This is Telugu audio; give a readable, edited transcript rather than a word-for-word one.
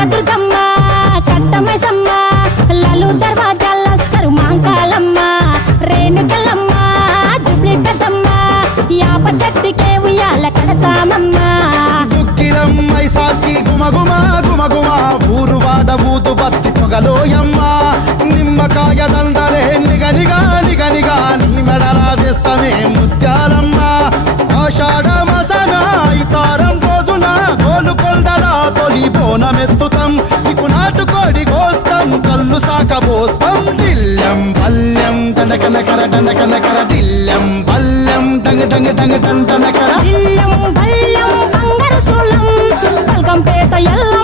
కనకదుర్గమ్మ కట్టమైసమ్మ లలు దర్వాజా లస్కరు మాంకాలమ్మ రేణుకలమ్మ జుబ్లి పెద్దమ్మ యాప చెట్టుకే ఉయ్యాల కడతామమ్మ దుక్కిలమ్మై సాచి గుమగుమ గుమగుమ ఊరు వాడ ఊదు బత్తి పొగలోయమ్మ నిమ్మకాయ దండలే నిగనిగా నిగనిగా నీ మెడల వేస్తమే ముత్యాలమ్మ ఆషాఢ మాసన ఇతారం రోజున గోలుకొండల తొలి బోనమెత్తుతాం నీకు నాటుకోడి కోస్తాం కళ్ళు సాకబోస్తాం దిల్లం బల్లం దండకనకర దండకనకర దిల్లం బల్లం డంగ డంగ డంగ డండనకర దిల్లం బల్లం బంగారు సోళం బల్గంపేట ఎల్ల